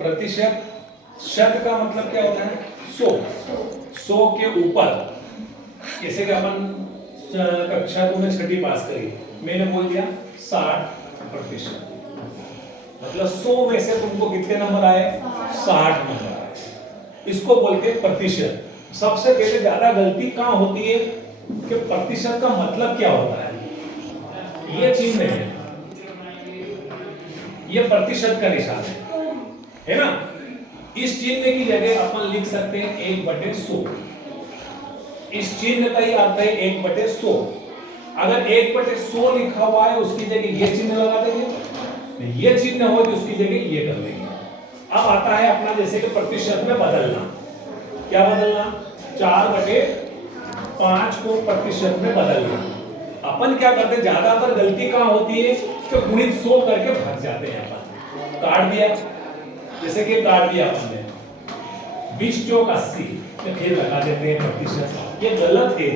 प्रतिशत, शत का मतलब क्या होता है 100, 100 के ऊपर, जैसे कि अपन कक्षा 2 में छठी पास करी, मैंने बोल दिया 60%, मतलब 100 में से तुमको कितने नंबर आए 60 नंबर आए, इसको बोलते हैं प्रतिशत। सबसे पहले ज्यादा गलती कहाँ होती है कि प्रतिशत का मतलब क्या होता है, ये चिन्ह है, ये प्रतिशत का निशान है ना। इस चिन्ह की जगह अपन लिख सकते हैं 1/100, इस चिन्ह का ही अर्थ है 1/100। अगर 1/100 लिखा हुआ है उसकी जगह ये चिन्ह लगा देंगे, ये चिन्ह हो तो उसकी जगह ये कर देंगे। अब आता है अपना जैसे कि प्रतिशत में बदलना, क्या बदलना, 4/5 को प्रतिशत में बदलना। अपन क्या करते हैं, ज्यादातर गलती कहाँ होती है कि गुणित 100 करके भाग जाते हैं। अपन काट दिया, जैसे कि काट दिया अपन ने 20 चौक 80, तो फिर लगा देते हैं प्रतिशत, ये गलत है।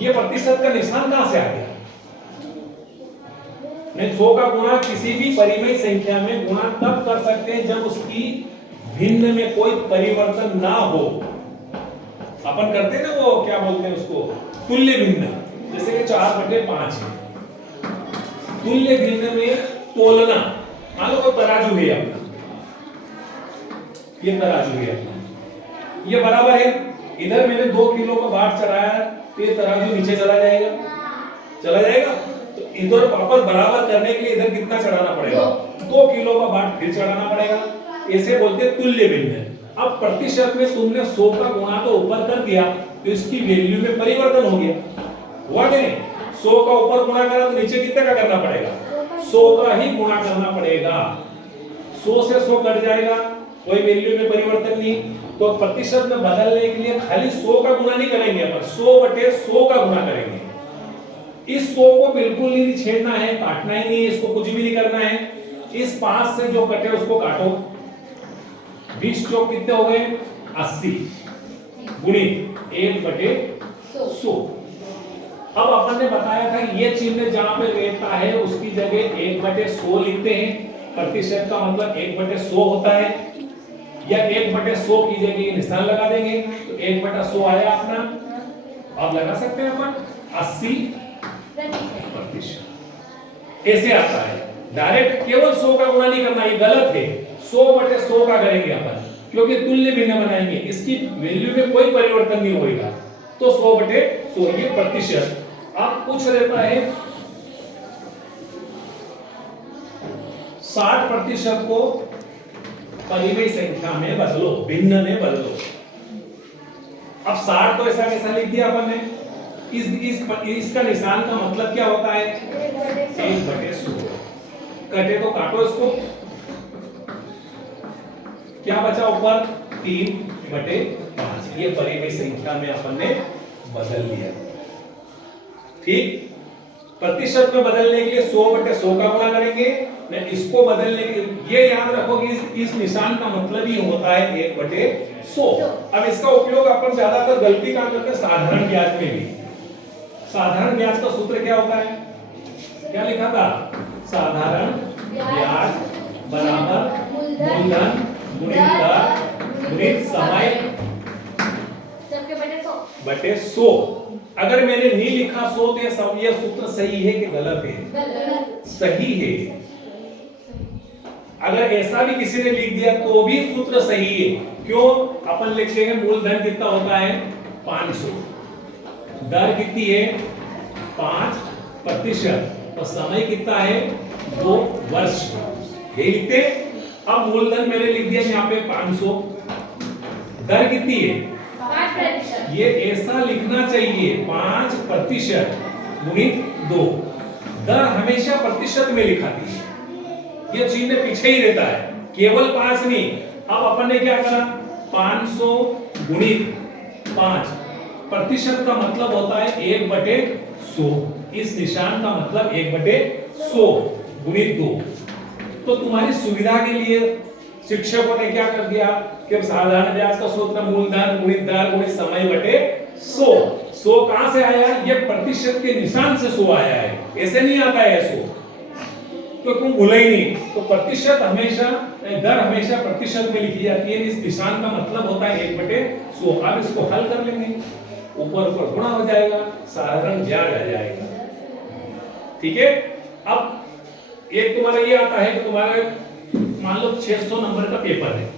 ये प्रतिशत का निशान कहां से आ गया, नहीं 100 का गुणा किसी भी परिमेय संख्या में गुणा तब कर सकते हैं जब उसकी भिन्न में कोई परिवर्तन ना हो। अपन करते हैं ना वो क्या बोलते हैं उसको, तुल्य भिन्न, जैसे कि 4/5 है, तुल्य भिन्न में तोलना, मान लो कोई तराजू है अपना, ये तराजू है अपना, ये बराबर है, इधर मैंने 2 किलो का बाट चढ़ाया तो ये तराजू नीचे चला जाएगा, चला जाएगा। तो इधर वापस बराबर करने के लिए इधर कितना चढ़ाना पड़ेगा, 2 किलो का बाट फिर चढ़ाना पड़ेगा, इसे बोलते हैं तुल्य भिन्न। अब प्रतिशत में तुमने 100 का गुणा तो ऊपर कर दिया तो इसकी वैल्यू में परिवर्तन हो गया, हुआ कि नहीं। 100 का ऊपर गुणा करा तो नीचे कितने का करना पड़ेगा, 100 का ही गुणा करना पड़ेगा। 100 से 100 कट जाएगा, कोई वैल्यू में परिवर्तन नहीं। तो प्रतिशत में बदलने के लिए खाली 100 का गुणा नहीं करेंगे अपन, 100/100 का गुणा करेंगे। इस 100 को बिल्कुल नहीं छेड़ना है, काटना ही नहीं है, इसको कुछ भी नहीं करना है। इस 5 से जो कटे उसको काटो, 20 चौक कितने हो गए 80 गुणित 1/100। अब अपन ने बताया था ये चिन्ह जहां पे रहता है उसकी जगह 1/100 लिखते हैं, प्रतिशत का मतलब 1/100 होता है, या 1/100 की जगह ये निशान लगा देंगे तो 1/100 आया अपना। अब लगा सकते हैं अपन 80%, ऐसे आता है। डायरेक्ट केवल 100 का गुणा नहीं करना, ये गलत है, 100/100 का करेंगे अपन, क्योंकि तुल्य भिन्न बनाएंगे, इसकी वैल्यू में कोई परिवर्तन नहीं होगा, तो 100/100 ये प्रतिशत। अब कुछ रहता है 60% को परिमेय संख्या में बदलो, भिन्न में बदलो। अब 60 तो ऐसा कैसा लिख दिया अपन ने, इसका निशान का मतलब क्या होता है 1/100, कटे तो काटो इसको, क्या बचा ऊपर 3/5, ये परिमेय संख्या में अपन ने बदल लिया। ठीक, प्रतिशत में बदलने के लिए 100/100 का गुणा करेंगे, मैं इसको बदलने के लिए ये याद रखो कि इस निशान का मतलब ही होता है 1/100। अब इसका उपयोग अपन ज्यादातर गलती का करते हैं साधारण ब्याज में भी। साधारण ब्याज का सूत्र क्या होता है, क्या लिखा था, साधारण ब्याज बराबर मूलधन गुणित दर गुणित समय बटे 100। अगर मैंने नहीं लिखा 100 तो ये सूत्र सही है कि गलत है, सही है। अगर ऐसा भी किसी ने लिख दिया तो भी सूत्र सही है, क्यों, अपन लिखते हैं मूलधन कितना होता है 500, दर कितनी है 5%, और समय कितना है 2 वर्ष, ये लिखते। अब मूलधन मैंने लिख दिया यहाँ पे 500, दर कितनी है 5%, ये ऐसा लिखना चाहिए 5% गुणित 2, दर हमेशा प्रतिशत में लिखाती है, ये चिन्ह पीछे ही रहता है, केवल 5 नहीं। अब अपन ने क्या करा, 500 गुणित 5, प्रतिशत का मतलब होता है 1/100, इस निशान का मतलब 1/100 गुणित 2। तो तुम्हारी सुविधा के लिए शिक्षकों ने क्या कर दिया कि साधारण ब्याज का सूत्र मूलधन गुणित दर गुणित समय बटे 100। 100 कहां से आया, ये प्रतिशत के निशान से 100 आया है, ऐसे नहीं आता है 100। तो तुम भूला ही नहीं। तो प्रतिशत हमेशा, दर हमेशा प्रतिशत में लिखी जाती है। इस निशान का मतलब होता है 1/100। अब इसको हल कर लेंगे, ऊपर ऊपर गुणा हो जाएगा, साधारण ब्याज आ जाएगा। ठीक है। अब एक तुम्हारा ये आता है कि तुम्हारे मान लो 600 नंबर का पेपर है।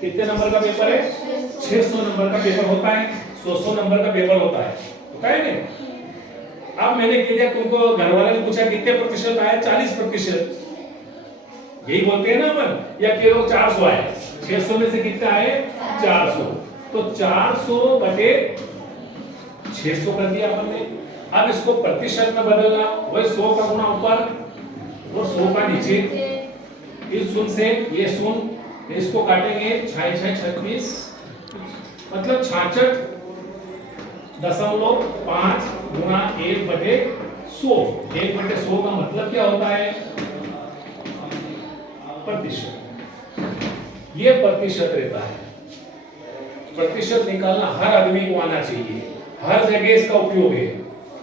कितने नंबर का पेपर है? 600 नंबर का पेपर होता है। 100 नंबर का पेपर होता है नहीं? अब मैंने कह दिया तुमको, घर वाले ने पूछा कितने प्रतिशत आया? 40%। यही बोलते हैं ना अपन, या केवल 400 आए। 600 में से कितने आए? 400। तो 400 बटे 600 कर दिया अपन ने। अब इसको प्रतिशत में बदलना, वही 100 का गुणा ऊपर और 100 का नीचे। इस शून्य से ये शून्य, इसको काटेंगे 6 6 36, मतलब 66.5 गुणा 1/100। 1/100 का मतलब क्या होता है? प्रतिशत। ये प्रतिशत रहता है। प्रतिशत निकालना हर आदमी को आना चाहिए, हर जगह इसका उपयोग है।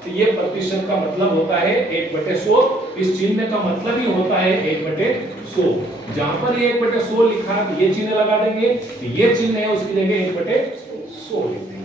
तो ये प्रतिशत का मतलब होता है 1/100। इस चिन्ह का मतलब ही होता है 1/100। जहां पर 1/100 लिखा, ये चिन्ह लगा देंगे। ये चिन्ह है, उसकी जगह 1/100 लिख देंगे।